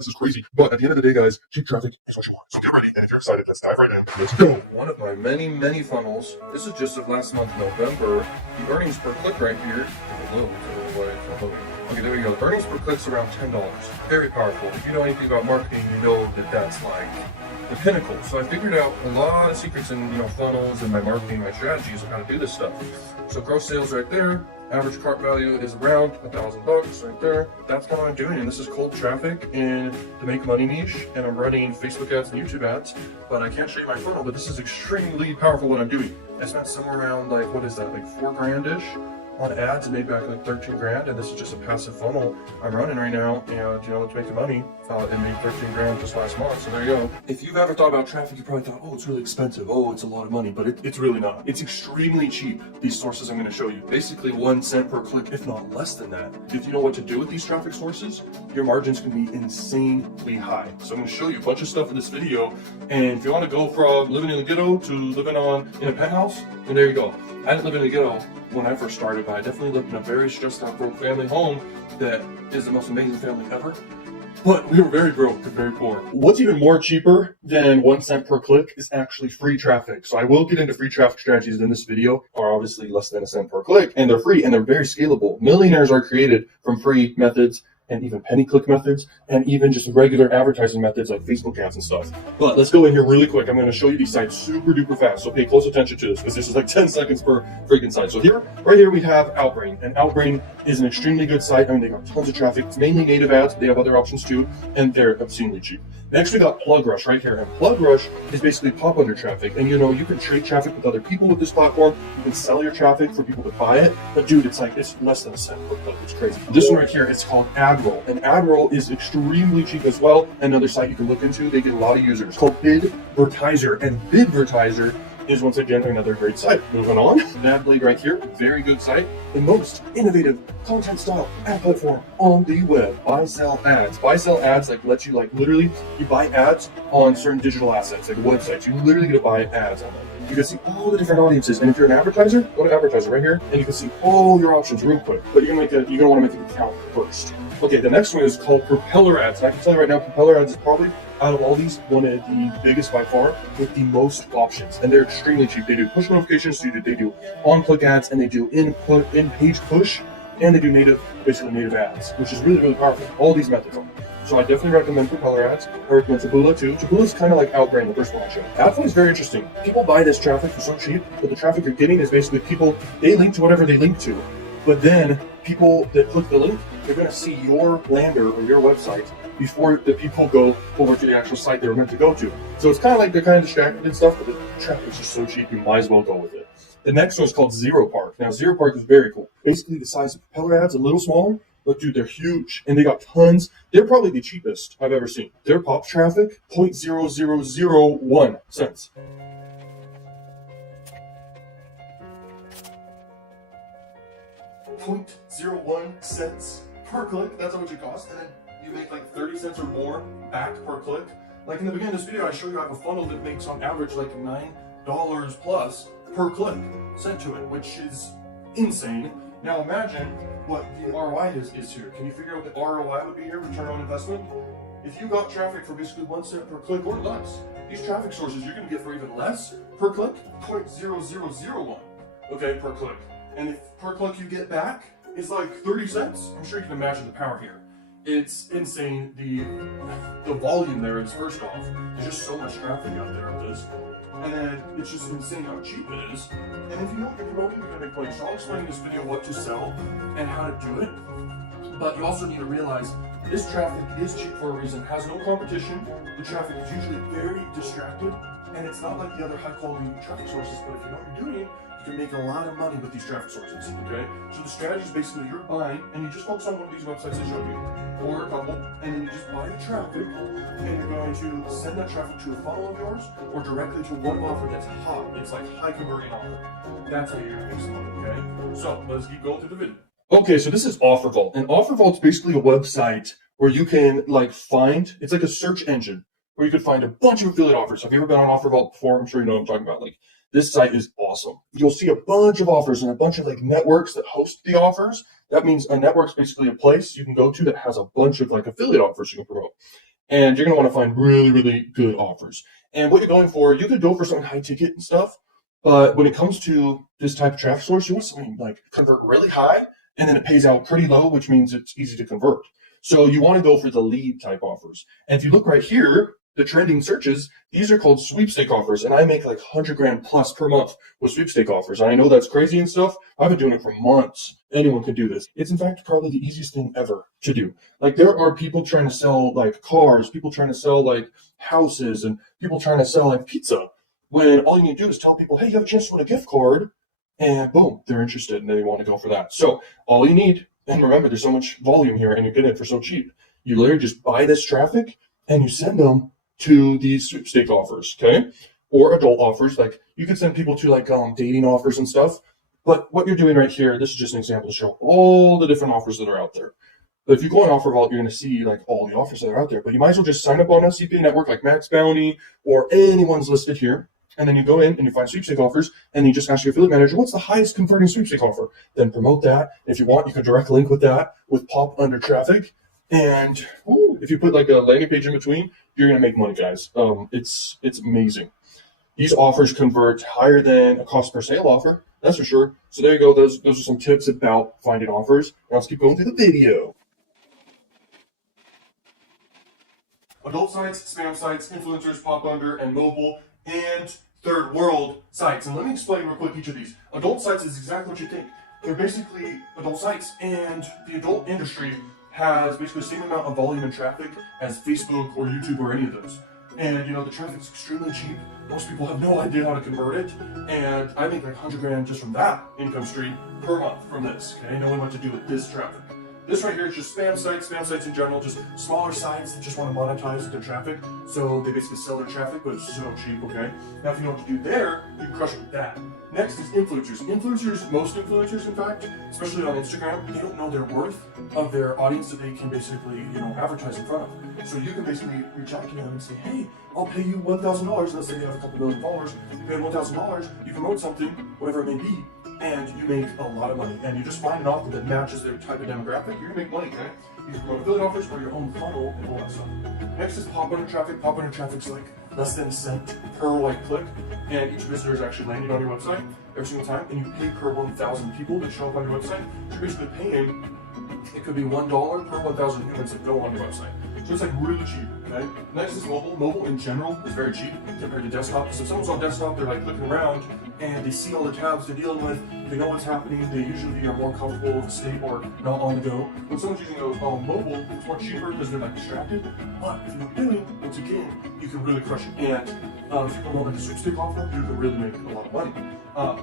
This is crazy. But at the end of the day, guys, cheap traffic is what you want. So get ready. And if you're excited, let's dive right in. Let's go. One of my many funnels. This is just of last month, November. The earnings per click right here. Okay, there we go. The earnings per click's around $10. Very powerful. If you know anything about marketing, you know that that's like the pinnacle. So I figured out a lot of secrets in funnels and my marketing, my strategies of how to do this stuff. So gross sales right there. Average cart value is around $1,000 right there. That's what I'm doing, and this is cold traffic in the make money niche, and I'm running Facebook ads and YouTube ads, but I can't show you my funnel, but this is extremely powerful what I'm doing. I spent somewhere around like, what is that, like $4 grand-ish on ads and made back like 13 grand, and this is just a passive funnel I'm running right now, and to make the money, it made 13 grand just last month, so there you go. If you've ever thought about traffic, you probably thought, oh, it's really expensive, oh, it's a lot of money, but it's really not. It's extremely cheap, these sources I'm going to show you. Basically 1 cent per click, if not less than that. If you know what to do with these traffic sources, your margins can be insanely high. So I'm going to show you a bunch of stuff in this video, and if you want to go from living in the ghetto to living in a penthouse, then there you go. I didn't live in the ghetto when I first started, but I definitely lived in a very stressed out broke family home that is the most amazing family ever. But we were very broke and very poor. What's even more cheaper than 1 cent per click is actually free traffic. So I will get into free traffic strategies in this video, are obviously less than a cent per click, and they're free and they're very scalable. Millionaires are created from free methods and even penny click methods, and even just regular advertising methods like Facebook ads and stuff. But let's go in here really quick. I'm going to show you these sites super duper fast, so pay close attention to this because this is like 10 seconds per freaking site. So right here we have Outbrain, and Outbrain is an extremely good site. I mean, they got tons of traffic. It's mainly native ads, but they have other options too, and they're obscenely cheap. Next, we got PlugRush right here, and PlugRush is basically Popunder traffic, and you can trade traffic with other people with this platform. You can sell your traffic for people to buy it, but dude, it's less than a cent per click. It's crazy. This one right here, it's called AdRoll, and AdRoll is extremely cheap as well. Another site you can look into. They get a lot of users. It's called Bidvertiser, and Bidvertiser is once again another great site. Moving on, NavBlade right here, very good site. The most innovative content style ad platform on the web. Buy, sell ads. Buy, sell ads lets you literally, you buy ads on certain digital assets, like websites. You literally get to buy ads on them. You can see all the different audiences, and if you're an advertiser, go to advertiser right here, and you can see all your options real quick. But you're gonna want to make an account first. Okay, the next one is called Propeller Ads. And I can tell you right now, Propeller Ads is probably, out of all these, one of the biggest by far with the most options, and they're extremely cheap. They do push notifications, they do on-click ads, and they do in-page push, and they do basically native ads, which is really powerful. All these methods are. So I definitely recommend Propeller Ads. I recommend Taboola too. Taboola is kind of like Outbrain, the first one I showed. Adflow is very interesting. People buy this traffic for so cheap, but the traffic you're getting is basically people, they link to whatever they link to, but then people that click the link, they're going to see your lander or your website before the people go over to the actual site they were meant to go to. So it's kind of like they're kind of distracted and stuff, but the traffic is just so cheap, you might as well go with it. The next one is called Zero Park. Now, Zero Park is very cool. Basically, the size of Propeller Ads, a little smaller, but dude, they're huge, and they got tons. They're probably the cheapest I've ever seen. Their pop traffic, 0.0001 cents. $0.01 per click. That's how much it costs, and then you make like 30 cents or more back per click. Like in the beginning of this video, I show you I have a funnel that makes on average like $9 plus per click sent to it, which is insane. Now imagine what the ROI is here. Can you figure out what the ROI would be here, return on investment? If you got traffic for basically 1 cent per click or less, these traffic sources you're going to get for even less per click, 0.0001, okay, per click. And if per click you get back is like 30 cents, I'm sure you can imagine the power here. It's insane. The volume there is, first off, there's just so much traffic out there of this. And then it's just insane how cheap it is. And if you know what you're promoting, you're going to make money. So I'll explain in this video what to sell and how to do it. But you also need to realize this traffic is cheap for a reason, has no competition. The traffic is usually very distracted, and it's not like the other high quality traffic sources, but if you know what you're doing, you can make a lot of money with these traffic sources, okay? So the strategy is basically you're buying, and you just focus on one of these websites I showed you, or a couple, and then you just buy the traffic, and you're going to send that traffic to a funnel of yours, or directly to one offer that's hot. It's like high converting offer. That's how you're gonna make some money, okay? So let's keep going through the video. Okay, so this is OfferVault, and OfferVault's basically a website where you can find, it's like a search engine where you could find a bunch of affiliate offers. Have you ever been on OfferVault before? I'm sure you know what I'm talking about. This site is awesome. You'll see a bunch of offers and a bunch of networks that host the offers. That means a network's basically a place you can go to that has a bunch of affiliate offers you can promote. and you're going to want to find really, really good offers. And what you're going for, you could go for something high ticket and stuff, but when it comes to this type of traffic source, you want something like convert really high and then it pays out pretty low, which means it's easy to convert. So you want to go for the lead type offers. And if you look right here, the trending searches, these are called sweepstake offers. And I make like 100 grand plus per month with sweepstake offers. And I know that's crazy and stuff. I've been doing it for months. Anyone can do this. It's in fact probably the easiest thing ever to do. Like there are people trying to sell like cars, people trying to sell like houses, and people trying to sell like pizza. When all you need to do is tell people, hey, you have a chance to win a gift card. And boom, they're interested and they want to go for that. So all you need, and remember, there's so much volume here and you're getting it for so cheap. You literally just buy this traffic and you send them to these sweepstake offers, okay? Or adult offers. Like you can send people to like dating offers and stuff. But what you're doing right here, this is just an example to show all the different offers that are out there. But if you go on Offer Vault, you're going to see like all the offers that are out there. But you might as well just sign up on a CPA network like Max Bounty or anyone's listed here. And then you go in and you find sweepstake offers, and you just ask your affiliate manager, what's the highest converting sweepstake offer? Then promote that. If you want, you can direct link with that with Popunder traffic. And if you put like a landing page in between, you're going to make money, guys. It's amazing. These offers convert higher than a cost per sale offer. That's for sure. So there you go. Those are some tips about finding offers. Now let's keep going through the video. Adult sites, spam sites, influencers, Popunder, and mobile, and third world sites. And let me explain real quick each of these. Adult sites is exactly what you think. They're basically adult sites, and the adult industry has basically the same amount of volume and traffic as Facebook or YouTube or any of those. And you know, the traffic's extremely cheap. Most people have no idea how to convert it. And I make like 100 grand just from that income stream per month from this, okay? Knowing what to do with this traffic. This right here is just spam sites in general, just smaller sites that just want to monetize their traffic. So they basically sell their traffic, but it's so cheap, okay? Now, if you know what to do there, you can crush it with that. Next is influencers. Most influencers, in fact, especially on Instagram, they don't know their worth of their audience that they can basically, you know, advertise in front of. So you can basically reach out to them and say, hey, I'll pay you $1,000. Let's say you have a couple million followers. You pay them $1,000, you promote something, whatever it may be, and you make a lot of money. And you just find an offer that matches their type of demographic, you're gonna make money, okay? You can promote affiliate offers or your own funnel and all that stuff. Next is Popunder traffic. Popunder traffic's like less than a cent per like click, and each visitor is actually landing on your website every single time, and you pay per 1,000 people that show up on your website. So you're basically paying, it could be $1 per 1,000 humans that go on your website. So it's like really cheap, okay? Next is mobile. Mobile in general is very cheap compared to desktop. So if someone's on desktop, they're like looking around and they see all the tabs they're dealing with, they know what's happening, they usually are more comfortable with the state or not on the go. When someone's using a mobile, it's more cheaper because they're like distracted. But if you know what you're doing, once again, you can really crush it. And if you promote like a sweepstake offer, you can really make a lot of money.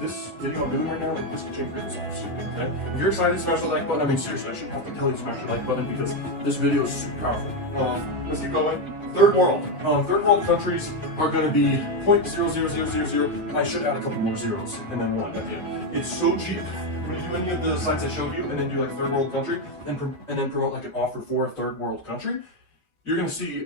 This video I'm doing right now, this can change business lives, okay? If you're excited, smash the like button. I mean, seriously, I shouldn't have to tell you to smash the like button because this video is super powerful. Let's keep going. Third world. Third world countries are going to be 0.00000. I should add a couple more zeros and then 1 at the end. It's so cheap when you do any of the sites I showed you and then do like third world country and then promote like an offer for a third world country. You're going to see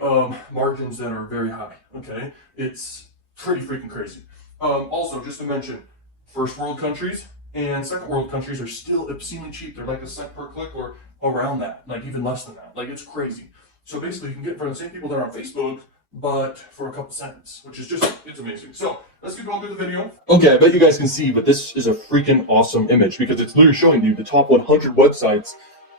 margins that are very high, okay? It's pretty freaking crazy. Also, just to mention, first world countries and second world countries are still obscenely cheap. They're like a cent per click or around that, like even less than that. Like it's crazy. So basically you can get in front of the same people that are on Facebook, but for a couple cents, which is just, it's amazing. So let's keep going through the video. Okay, I bet you guys can see, but this is a freaking awesome image because it's literally showing you the top 100 websites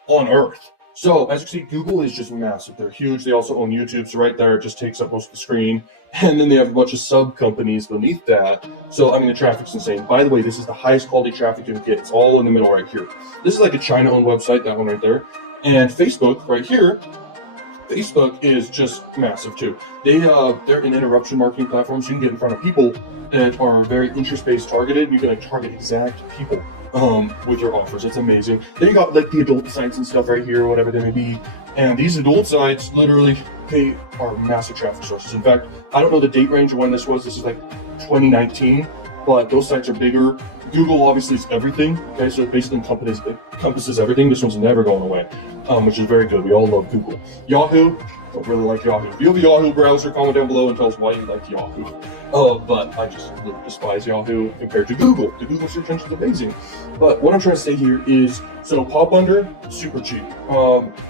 on Earth. So as you can see, Google is just massive. They're huge. They also own YouTube. So right there, it just takes up most of the screen. And then they have a bunch of sub companies beneath that. So, I mean, the traffic's insane. By the way, this is the highest quality traffic you can get. It's all in the middle right here. This is like a China-owned website, that one right there. And Facebook right here, Facebook is just massive too. They're an interruption marketing platform, so you can get in front of people that are very interest-based targeted. You can like target exact people with your offers. It's amazing. Then you got like the adult sites and stuff right here, whatever they may be. And these adult sites literally are massive traffic sources. In fact, I don't know the date range of when this was. This is like 2019, but those sites are bigger. Google obviously is everything. Okay, so it basically encompasses everything. This one's never going away, which is very good. We all love Google. Yahoo, don't really like Yahoo. If you have a Yahoo browser, comment down below and tell us why you like Yahoo. But I just despise Yahoo compared to Google. The Google search engine is amazing. But what I'm trying to say here is, so Popunder, super cheap.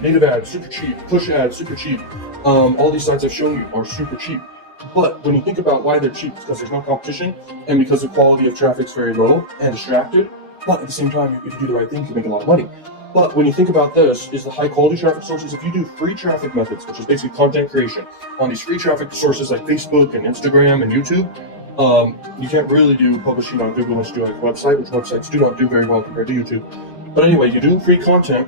Native ads, super cheap. Push ads, super cheap. All these sites I've shown you are super cheap. But when you think about why they're cheap, it's because there's no competition and because the quality of traffic's very low and distracted. But at the same time, if you do the right thing, you can make a lot of money. But when you think about this, is the high quality traffic sources, if you do free traffic methods, which is basically content creation on these free traffic sources like Facebook and Instagram and YouTube, you can't really do publishing on Google unless you do like a website, which websites do not do very well compared to YouTube. But anyway, you do free content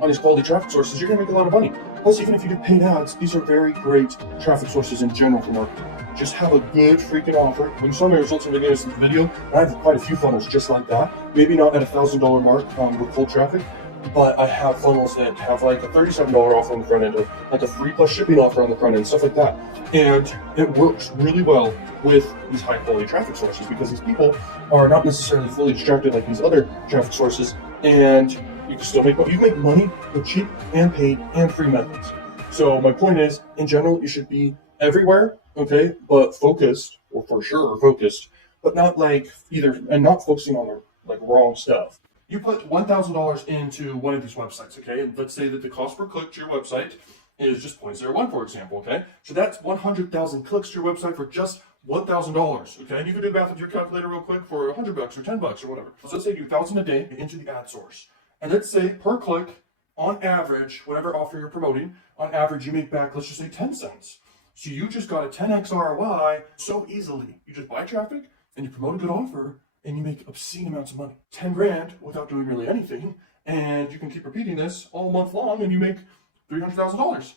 on these quality traffic sources, you're gonna make a lot of money. Plus, even if you do paid ads, these are very great traffic sources in general for marketing. Just have a good freaking offer. When you saw my results in the beginning of this video, I have quite a few funnels just like that. Maybe not at $1,000 mark with cold traffic, but I have funnels that have like a $37 offer on the front end, or like a free plus shipping offer on the front end, stuff like that. And it works really well with these high quality traffic sources because these people are not necessarily fully distracted like these other traffic sources, and you can still make money. You can make money with cheap and paid and free methods. So my point is, in general, you should be everywhere, okay, but focused, or for sure focused, but not like either, and not focusing on the like wrong stuff. You put $1,000 into one of these websites, okay, and let's say that the cost per click to your website is just 0.01, for example, okay? So that's 100,000 clicks to your website for just $1,000, okay? And you can do math with your calculator real quick for $100 or $10 or whatever. So let's say you do 1,000 a day into the ad source. And let's say per click, on average, whatever offer you're promoting, on average you make back, let's just say 10 cents. So you just got a 10x ROI so easily. You just buy traffic and you promote a good offer and you make obscene amounts of money. 10 grand without doing really anything. And you can keep repeating this all month long and you make $300,000.